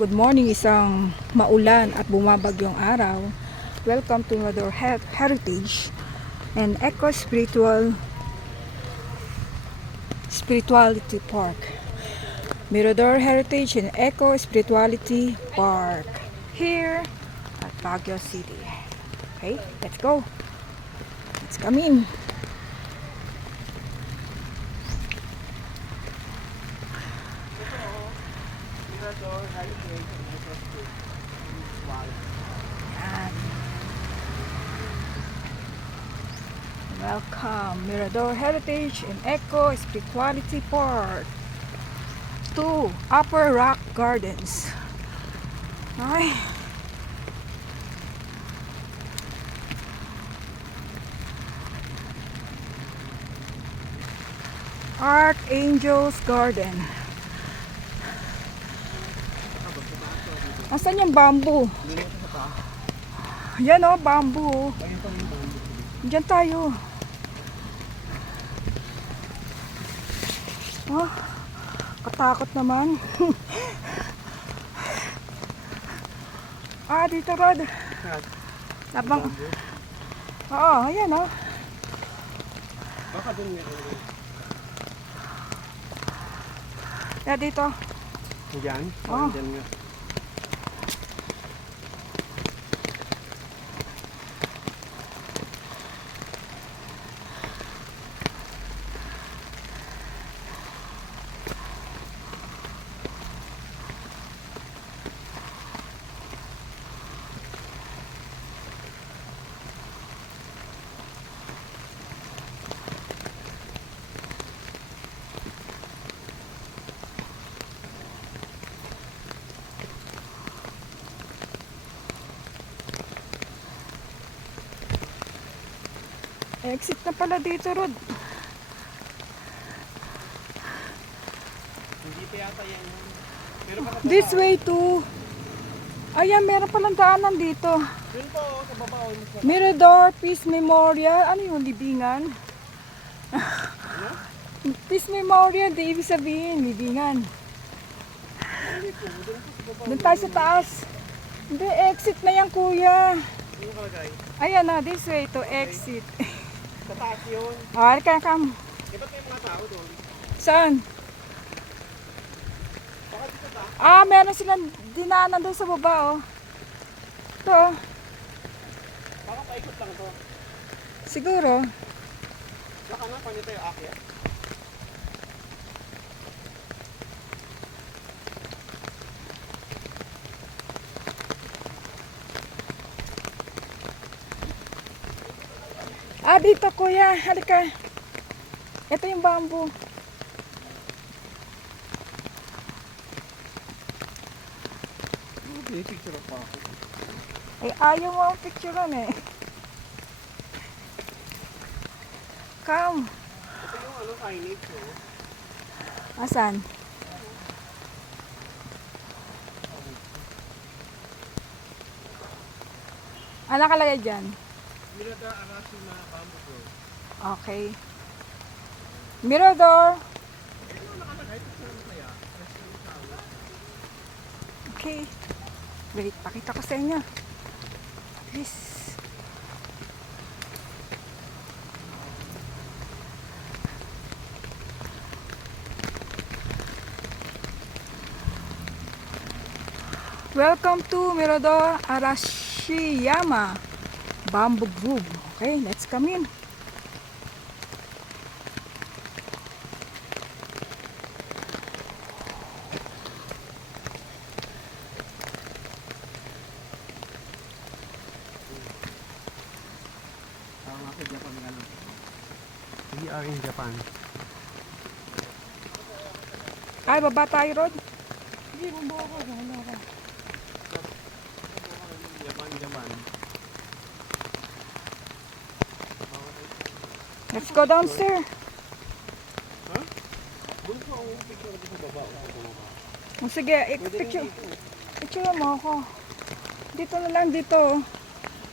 Good morning, isang maulan at bumabagyong araw. Welcome to Mirador Heritage and Eco Spirituality Park. Mirador Heritage and Eco Spirituality Park here at Baguio City. Okay, let's go. Let's come in. Yan. Welcome, Mirador Heritage and Eco Spirituality Park to Upper Rock Gardens. Ay. Archangel's Garden. Asan yung bamboo? Yan o, bamboo. Diyan tayo. Oh, katakot naman. Dito Rod. Labang. Oo, ayan o. Baka dun nga. Yan dito. Diyan? Oo. Diyan nga. Exit na pala dito Rod. Hindi pa yata yan. Pero baka This way to. Ayan, meron palang daanan dito. dun po sa baba. Mirador Peace Memorial. Ano yung libingan? Peace Memorial, di ibig sabihin, libingan. Doon tayo sa taas. Hindi, exit na yan kuya. Ano kalagay? Ayan na, this way to exit. Sa taas yun. Halika na kam. Eh ba't may mga tao doon? Saan? Baka dito ta? Meron silang dinaanan doon sa baba oh. Ito. Baka paikot lang to. Siguro. Baka na, paano tayo akyat? Dito kuya, halika. Ito yung bamboo. May picture pa ako. Ayaw mo ang picturean eh. Come. Ito yung ano, signage oh. Asan? Ano nakalagay dyan? Mirador Arashima Bamboo Grove. Okay. Mirador. Ano nakalagay? Picture mo kaya? Okay. Wait, pakita ko sa inyo. Please. Welcome to Mirador Arashiyama Bamboo Grove. Okay, let's come in. Tama sa Japan nga lang. We are in Japan. Baba tayo, Rod. Hindi, bumbawa ko. Japan. Let's go downstairs. Ha? Doon ko ang picture dito sa baba. Sige, picture mo ako. Dito na lang, dito.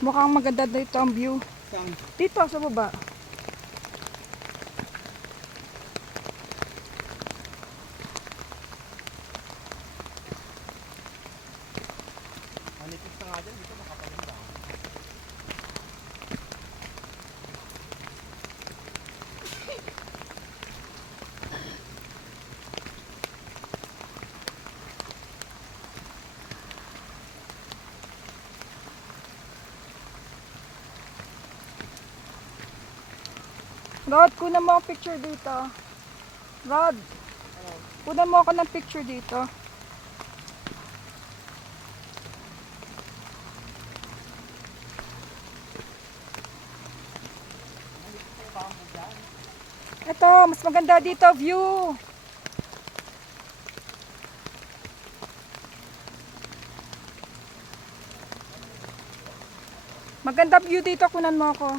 Mukhang maganda dito ang view. Saan? Dito sa baba. nga dyan, dito makapaganda. Rod, kunan mo ang picture dito. Rod, kunan mo ako ng picture dito. Ito, mas maganda dito view. Maganda view dito, kunan mo ako.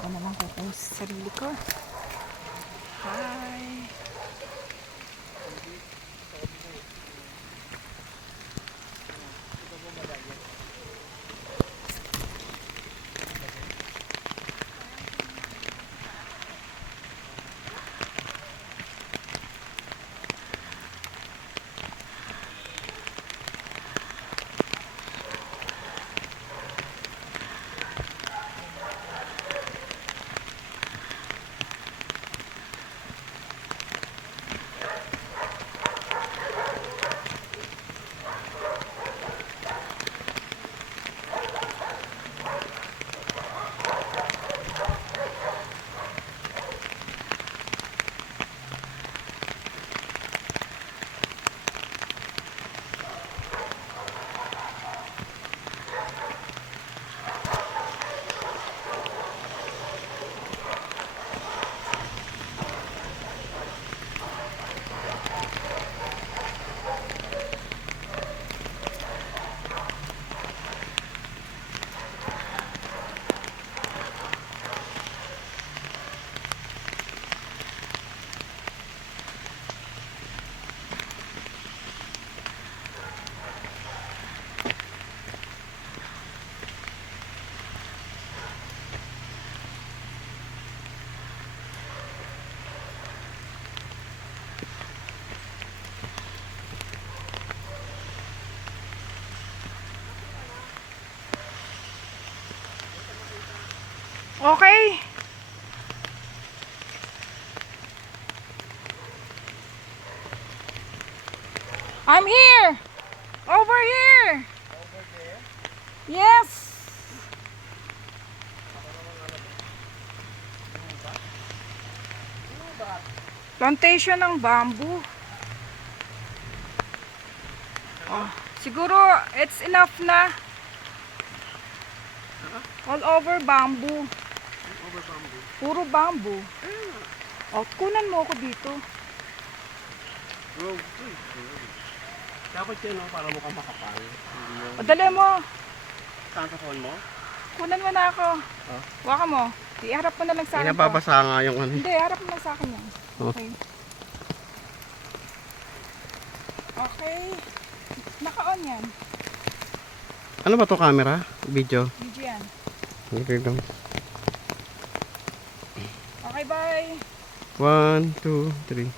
Ako naman ko sa sarili ko. Hi. Okay. I'm here. Over here. Over there. Yes. Plantation ng bamboo. Oh, siguro it's enough na. All over bamboo. Over bamboo. Puro bamboo. Oh, kunan mo ako dito. Bro, dapat yan, no? Para mukhang makapal. O, dali mo. Saan sa phone mo? Kunan mo na ako. Oh. Waka mo. Iharap mo na lang sa akin. to. Pinababasa nga yung ano. Hindi, harap mo lang sa akin yan. Oh. Okay. Okay. Naka-on yan. Ano ba to camera? Video? Video yan. Video. Okay, bye. 1, 2, 3.